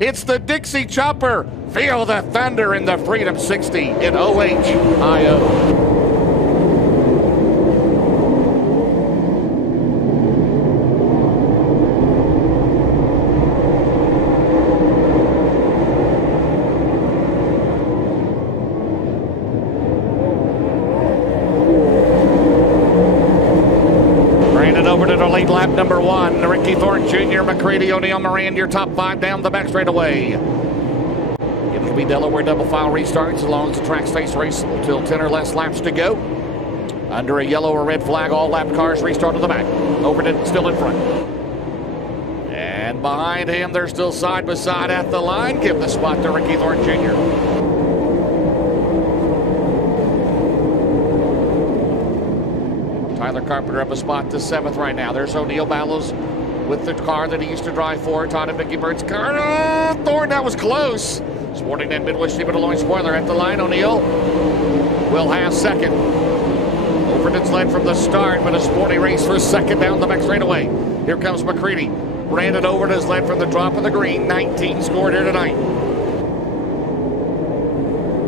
It's the Dixie Chopper. Feel the thunder in the Freedom 60 in OHIO. Overton to lead lap number 1. Ricky Thornton Jr., McCreadie, O'Neill, Moran, your top 5 down the back straightaway. It'll be Delaware double file restarts as long as the track stays raceable till 10 or less laps to go. Under a yellow or red flag, all lap cars restart to the back. Overton still in front. And behind him, they're still side by side at the line. Give the spot to Ricky Thornton Jr. Tyler Carpenter up a spot to 7th right now. There's O'Neill Ballows with the car that he used to drive for. Todd and Mickey Bird's car. Oh, Thornton, that was close. Sporting and Midwest Stephen Alloy spoiler at the line. O'Neill will have 2nd. Overton's led from the start, but a sporty race for 2nd down the back straightaway. Here comes McCreadie. Brandon Overton is led from the drop of the green. 19 scored here tonight.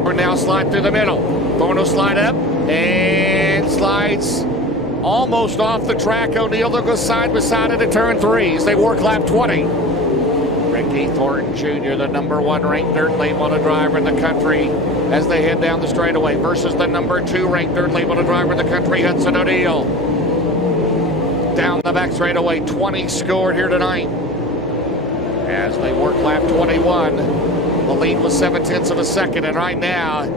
We're now slide through the middle. Thornton will slide up and slides almost off the track. O'Neill, they'll go side by side into turn 3 as they work lap 20. Ricky Thornton Jr., the number 1 ranked dirt late model driver in the country, as they head down the straightaway versus the number 2 ranked dirt late model driver in the country, Hudson O'Neill. Down the back straightaway, 20 scored here tonight. As they work lap 21, the lead was 7/10 of a second, and right now,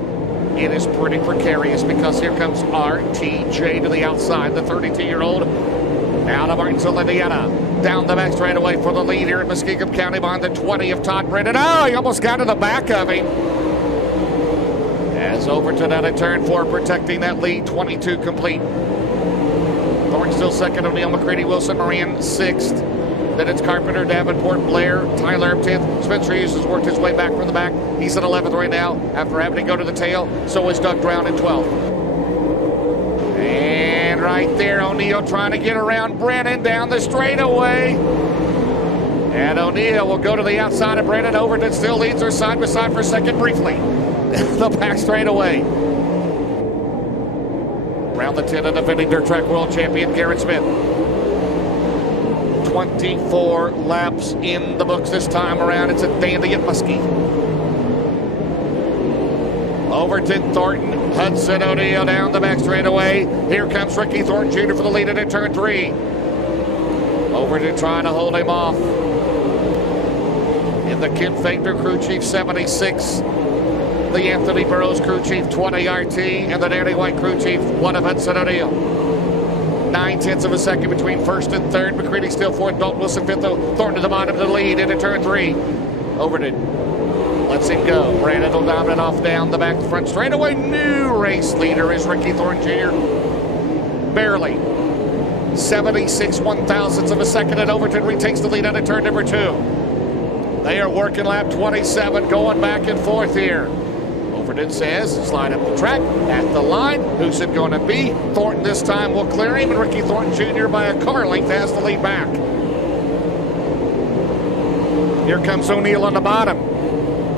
it is pretty precarious because here comes RTJ to the outside, the 32-year-old out of Martinsville, Indiana. Down the back straightaway for the lead here at Muskingum County behind the 20 of Todd Brennan. Oh, he almost got to the back of him. As Overton out of turn 4, protecting that lead, 22 complete. Thornton still 2nd, O'Neill, McCreadie, Wilson, Moran 6th. Then it's Carpenter, Davenport, Blair, Tyler up 10th. Spencer Hughes has worked his way back from the back. He's at 11th right now after having to go to the tail. So is Doug Brown in 12th. And right there, O'Neill trying to get around Brennan down the straightaway. And O'Neill will go to the outside of Brennan. Overton still leads her side by side for 2nd briefly. The back straightaway. Around the 10 of defending dirt track world champion Garrett Smith. 24 laps in the books this time around. It's a dandy at Muskie. Overton, Thornton, Hudson, O'Neill down the back straightaway. Here comes Ricky Thornton Jr. for the lead into turn 3. Overton trying to hold him off. In the Ken Fader crew chief 76, the Anthony Burroughs crew chief 20 RT, and the Danny White crew chief 1 of Hudson O'Neill. 9/10 of a second between 1st and 3rd. McCreadie still 4th. Dalton Wilson 5th. Thornton to the bottom of the lead into turn 3. Overton lets him go. Brandon will dominate off down the back front straightaway. New race leader is Ricky Thornton Jr. Barely. 76 1/1000ths of a second, and Overton retakes the lead out of turn number 2. They are working lap 27, going back and forth here. Overton says, slide up the track, at the line. Who's it going to be? Thornton this time will clear him, and Ricky Thornton Jr. by a car length has the lead back. Here comes O'Neill on the bottom.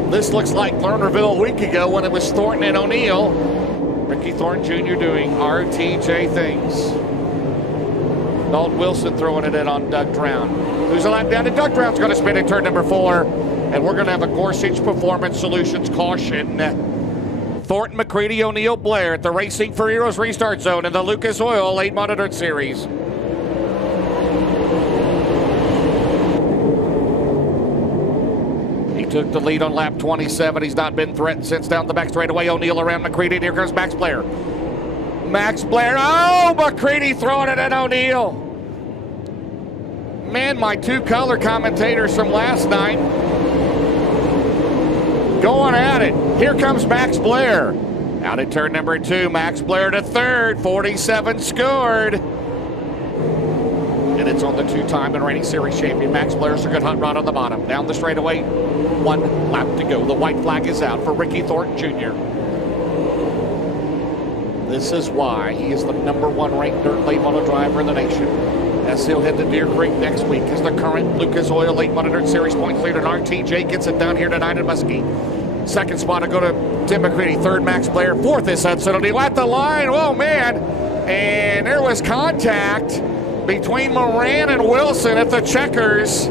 This looks like Lernerville a week ago when it was Thornton and O'Neill. Ricky Thornton Jr. doing RTJ things. Dalton Wilson throwing it in on Doug Brown. Who's a lap down, and Doug Brown's going to spin in turn number 4. And we're going to have a Gorsuch Performance Solutions caution. Thornton, McCreadie, O'Neill, Blair at the Racing for Heroes restart zone in the Lucas Oil late model dirt series. He took the lead on lap 27. He's not been threatened since down the back straightaway. O'Neill around McCreadie. Here comes Max Blair. Max Blair. Oh, McCreadie throwing it at O'Neill. Man, my 2 color commentators from last night going at it. Here comes Max Blair. Out at turn number 2, Max Blair to 3rd, 47 scored. And it's on the 2-time and reigning series champion. Max Blair's a good hot rod on the bottom. Down the straightaway, 1 lap to go. The white flag is out for Ricky Thornton Jr. This is why he is the number 1 ranked dirt late model driver in the nation. as he'll head to Deer Creek next week as the current Lucas Oil 800 Series points leader. And RTJ gets it down here tonight in Muskingum. Second spot will go to Tim McCreadie. Third, Max Blair. Fourth is Hudson. He'll at the line. Oh, man. And there was contact between Moran and Wilson at the checkers.